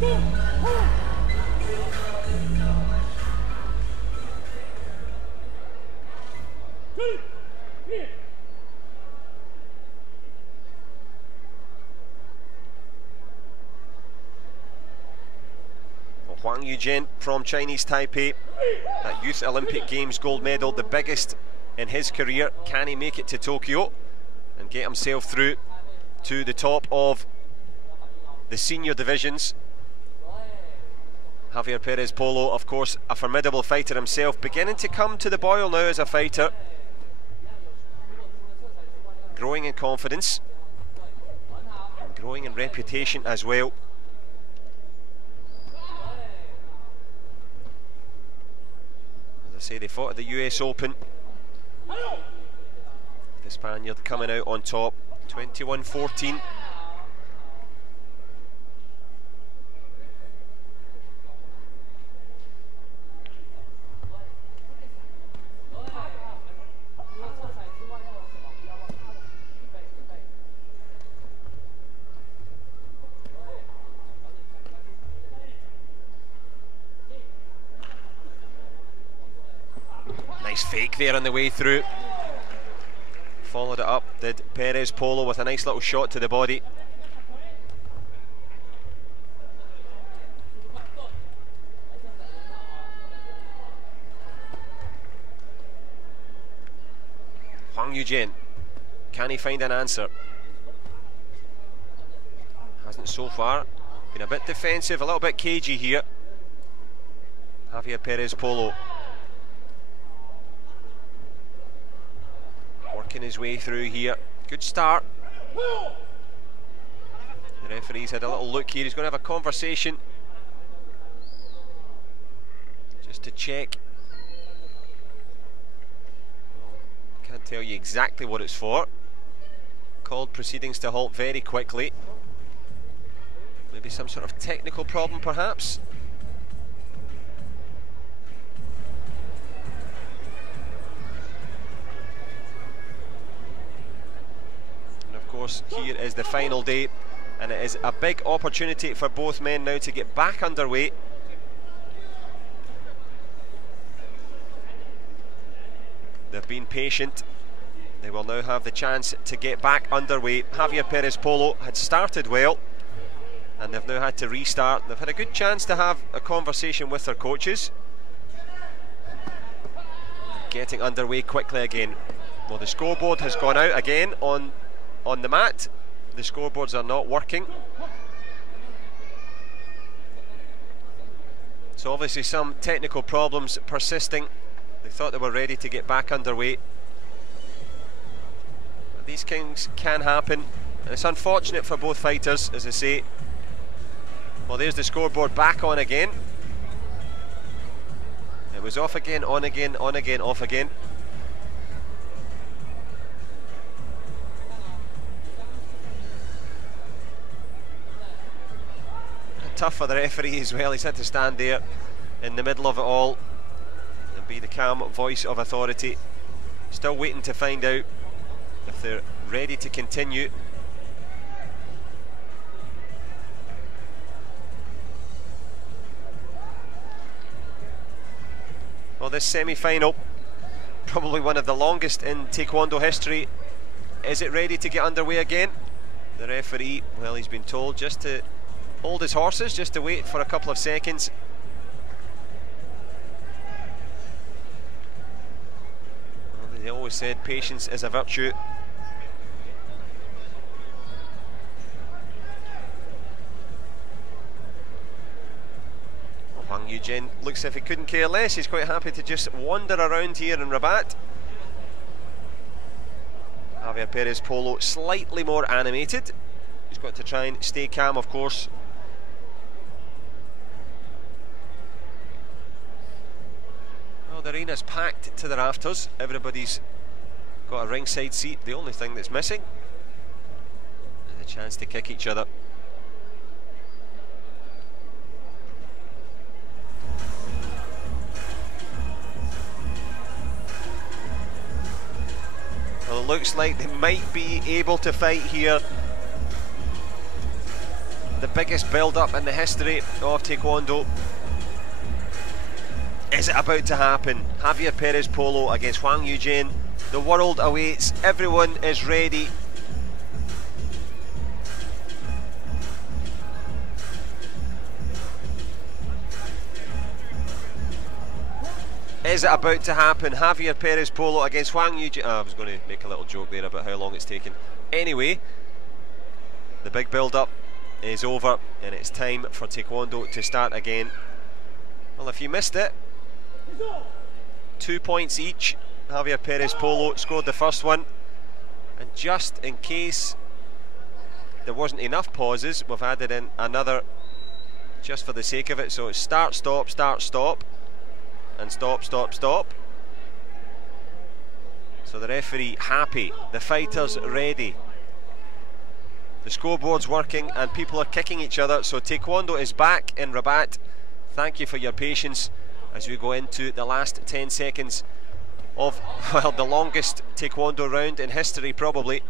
Huang Yujin from Chinese Taipei, that Youth Olympic Games gold medal, the biggest in his career. Can he make it to Tokyo and get himself through to the top of the senior divisions? Javier Perez Polo, of course, a formidable fighter himself, beginning to come to the boil now as a fighter, growing in confidence and growing in reputation as well. As I say, they fought at the US Open. The Spaniard coming out on top, 21-14. Nice fake there on the way through. Followed it up, did Perez Polo, with a nice little shot to the body. Huang Yujin, can he find an answer? Hasn't so far. Been a bit defensive, a little bit cagey here. Javier Perez Polo. Working his way through here. Good start. The referee's had a little look here. He's going to have a conversation just to check. Can't tell you exactly what it's for. Called proceedings to halt very quickly. Maybe some sort of technical problem, perhaps. Here is the final day, and it is a big opportunity for both men now to get back underway. They've been patient. They will now have the chance to get back underway. Javier Perez Polo had started well, and they've now had to restart. They've had a good chance to have a conversation with their coaches. Getting underway quickly again. Well, the scoreboard has gone out again on the mat. The scoreboards are not working. So obviously some technical problems persisting. They thought they were ready to get back underway. But these things can happen, and it's unfortunate for both fighters, as I say. Well, there's the scoreboard back on again. It was off again, on again, on again, off again. Tough for the referee as well. He's had to stand there in the middle of it all and be the calm voice of authority. Still waiting to find out if they're ready to continue. Well, this semi-final, probably one of the longest in Taekwondo history. Is it ready to get underway again? The referee, well, he's been told just to hold his horses, just to wait for a couple of seconds. Well, they always said patience is a virtue. Well, Huang Yujin looks as if he couldn't care less. He's quite happy to just wander around here in Rabat. Javier Perez Polo slightly more animated. He's got to try and stay calm, of course. The arena's packed to the rafters. Everybody's got a ringside seat. The only thing that's missing is a chance to kick each other. Well, it looks like they might be able to fight here. the biggest build-up in the history of Taekwondo. Is it about to happen? Javier PEREZ POLO against Hwang Eugene. The world awaits, everyone is ready. Is it about to happen? Javier PEREZ POLO against Hwang Eugene. I was going to make a little joke there about how long it's taken. Anyway, the big build-up is over and it's time for Taekwondo to start again. Well, if you missed it, 2 points each. Javier PEREZ POLO scored the first one, and just in case there wasn't enough pauses, we've added in another just for the sake of it. So it's start, stop, and stop, stop, stop. So the referee happy, the fighters ready, the scoreboard's working, and people are kicking each other. So Taekwondo is back in Rabat. Thank you for your patience as we go into the last 10 seconds of, well, the longest Taekwondo round in history probably.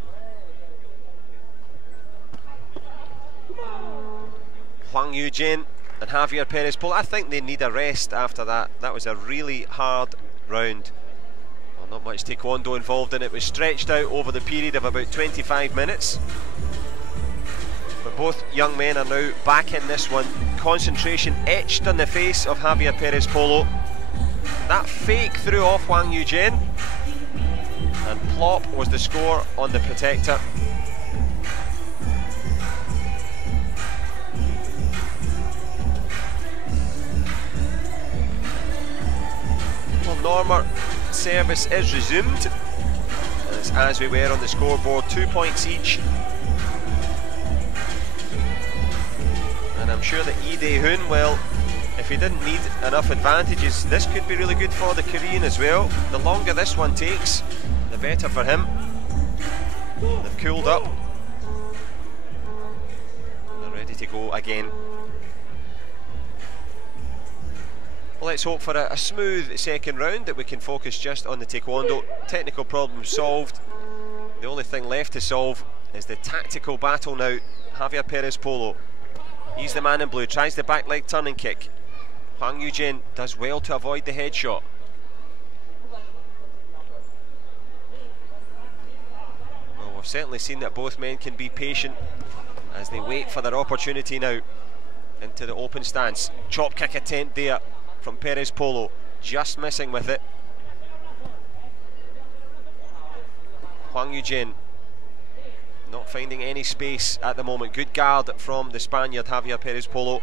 Hwang Eugene and Javier PEREZ POLO, I think they need a rest after that. That was a really hard round. Well, not much Taekwondo involved in it. It was stretched out over the period of about 25 minutes. But both young men are now back in this one. Concentration etched on the face of Javier PEREZ POLO. That fake threw off Hwang Eugene, and plop was the score on the protector. Well, Norma service is resumed, as we were on the scoreboard, 2 points each. And I'm sure that Lee Dae-hoon, well, if he didn't need enough advantages, this could be really good for the Korean as well. The longer this one takes, the better for him. They've cooled up. They're ready to go again. Well, let's hope for a smooth second round, that we can focus just on the Taekwondo. Technical problems solved. The only thing left to solve is the tactical battle now. Javier PEREZ POLO, he's the man in blue, tries the back leg turning kick. Hwang Eugene does well to avoid the headshot. Well, we've certainly seen that both men can be patient as they wait for their opportunity now. Into the open stance. Chop kick attempt there from PEREZ POLO, just missing with it. Hwang Eugene not finding any space at the moment. Good guard from the Spaniard Javier PEREZ POLO.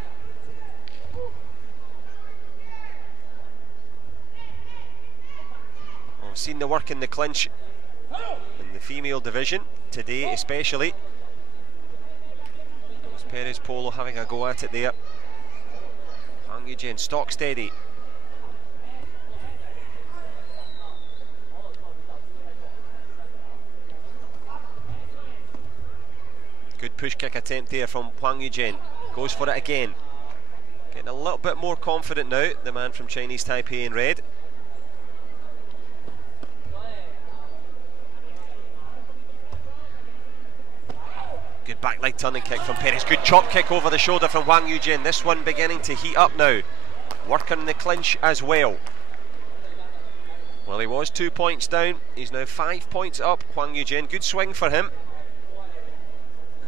We've seen the work in the clinch in the female division today, especially. It was PEREZ POLO having a go at it there. Hwang Eugene stock steady. Good push kick attempt there from Hwang Eugene. Goes for it again. Getting a little bit more confident now, the man from Chinese Taipei in red. Good back leg turning kick from PEREZ. Good chop kick over the shoulder from Hwang Eugene. This one beginning to heat up now. Working in the clinch as well. Well, he was 2 points down. He's now 5 points up. Hwang Eugene, good swing for him.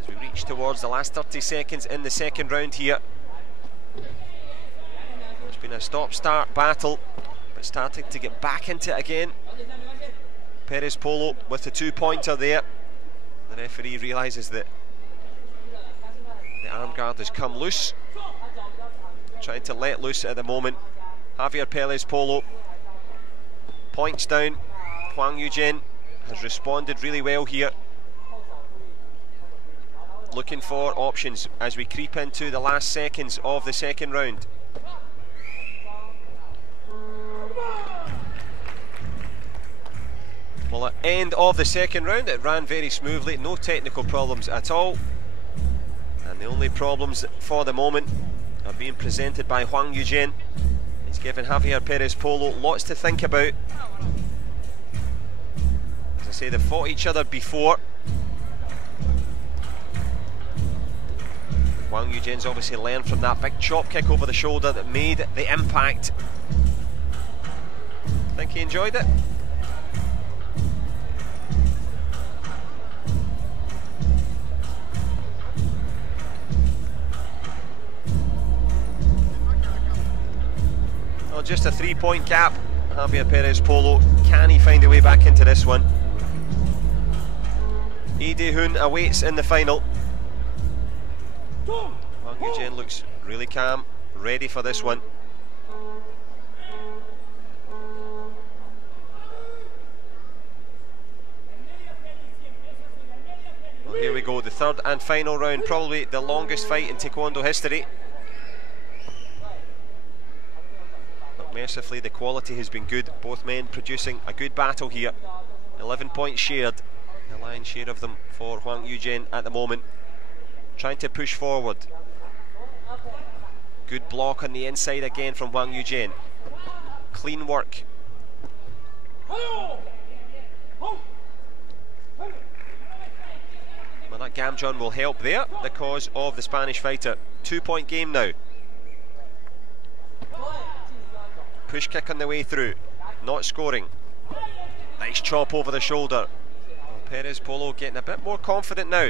As we reach towards the last 30 seconds in the second round here. It's been a stop-start battle, but starting to get back into it again. PEREZ POLO with the 2-pointer there. The referee realises that the arm guard has come loose, trying to let loose at the moment. Javier PEREZ POLO, points down. Hwang Eugene has responded really well here, looking for options as we creep into the last seconds of the second round. Well, at the end of the second round, it ran very smoothly, no technical problems at all. And the only problems for the moment are being presented by Hwang Eugene. He's given Javier PEREZ POLO lots to think about. As I say, they've fought each other before. Huang Yujian's obviously learned from that big chop kick over the shoulder that made the impact. Think he enjoyed it? Well, just a 3-point gap. Javier PEREZ POLO, can he find a way back into this one? Lee Dae-hoon awaits in the final. Huang Yujian looks really calm, ready for this one. Well, here we go, the third and final round, probably the longest fight in Taekwondo history. But mercifully the quality has been good, both men producing a good battle here. 11 points shared, the lion's share of them for Huang Yujian at the moment. Trying to push forward. Good block on the inside again from Huang Yujian. Clean work. Well, that Gamjon will help there, the cause of the Spanish fighter. 2-point game now. Push kick on the way through, not scoring. Nice chop over the shoulder. Well, PEREZ POLO getting a bit more confident now.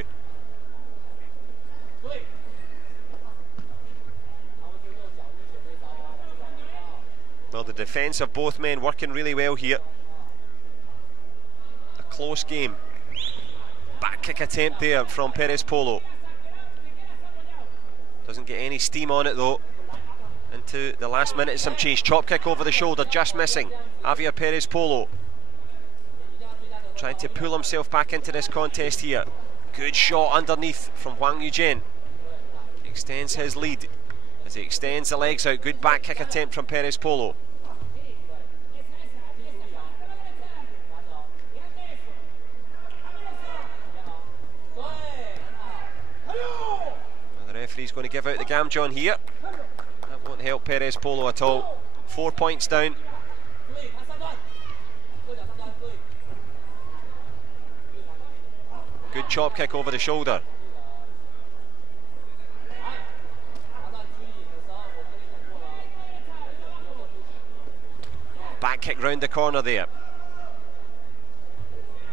Well, the defence of both men working really well here. A close game. Back kick attempt there from PEREZ POLO. Doesn't get any steam on it though. Into the last minute, some chase. Chop kick over the shoulder, just missing. Javier PEREZ POLO trying to pull himself back into this contest here. Good shot underneath from Huang Yujian. Extends his lead as he extends the legs out. Good back kick attempt from PEREZ POLO. The referee's going to give out the Gamjon here. That won't help PEREZ POLO at all. 4 points down. Good chop kick over the shoulder. Back kick round the corner there.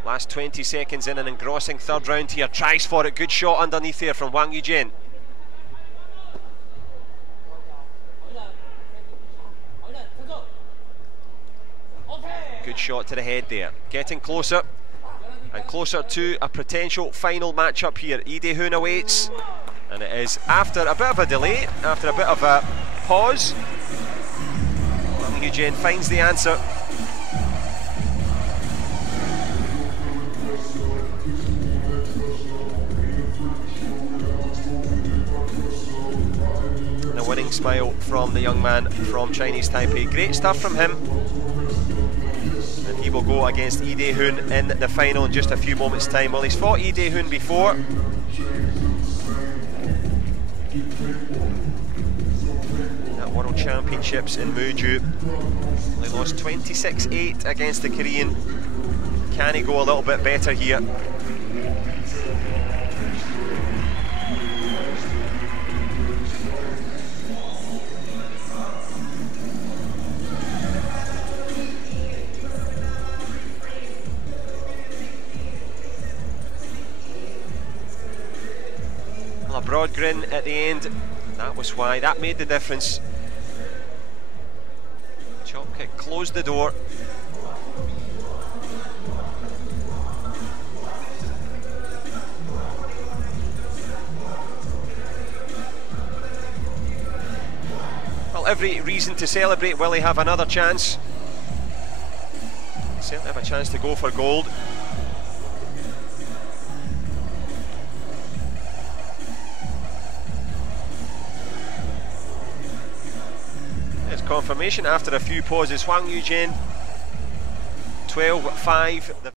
Last 20 seconds in an engrossing third round here. Tries for it. Good shot underneath there from Huang Yujian. Good shot to the head there. Getting closer and closer to a potential final matchup here. Lee Dae-hoon awaits, and it is after a bit of a delay, after a bit of a pause. Huang Yujian finds the answer. And a winning smile from the young man from Chinese Taipei. Great stuff from him. And he will go against Lee Dae-hoon in the final in just a few moments' time. Well, he's fought Lee Dae-hoon before. At World Championships in Muju. He lost 26-8 against the Korean. Can he go a little bit better here? A broad grin at the end. That was why, that made the difference. Chop kick closed the door. Well, every reason to celebrate. Will he have another chance? Certainly have a chance to go for gold. Confirmation after a few pauses. Huang Yujian 12-5.